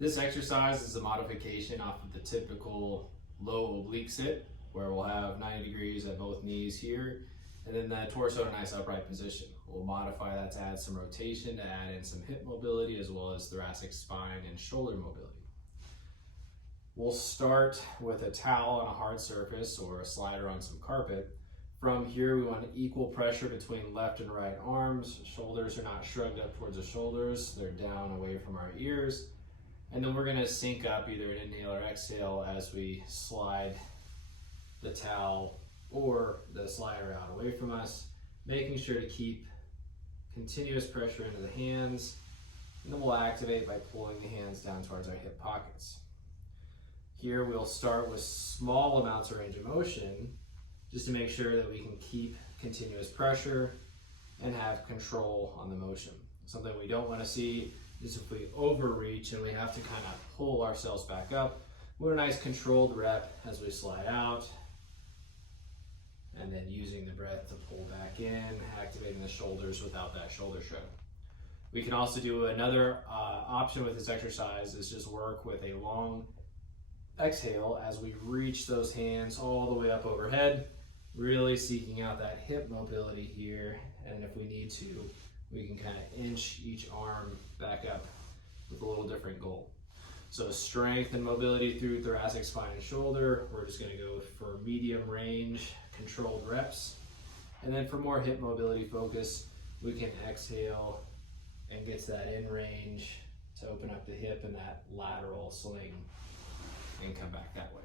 This exercise is a modification off of the typical low oblique sit, where we'll have 90 degrees at both knees here, and then the torso in a nice upright position. We'll modify that to add some rotation, to add in some hip mobility, as well as thoracic spine and shoulder mobility. We'll start with a towel on a hard surface or a slider on some carpet. From here, we want equal pressure between left and right arms. Shoulders are not shrugged up towards the shoulders, they're down away from our ears. And then we're gonna sync up either an inhale or exhale as we slide the towel or the slider out away from us, making sure to keep continuous pressure into the hands. And then we'll activate by pulling the hands down towards our hip pockets. Here we'll start with small amounts of range of motion, just to make sure that we can keep continuous pressure and have control on the motion. Something we don't want to see is if we overreach and we have to kind of pull ourselves back up. We're a nice controlled rep as we slide out, and then using the breath to pull back in, activating the shoulders without that shoulder shrug. We can also do another option with this exercise is just work with a long exhale as we reach those hands all the way up overhead, really seeking out that hip mobility here. And if we need to, we can kind of inch each arm back up with a little different goal. So strength and mobility through thoracic spine and shoulder. We're just going to go for medium range controlled reps. And then for more hip mobility focus, we can exhale and get to that in range to open up the hip and that lateral sling and come back that way.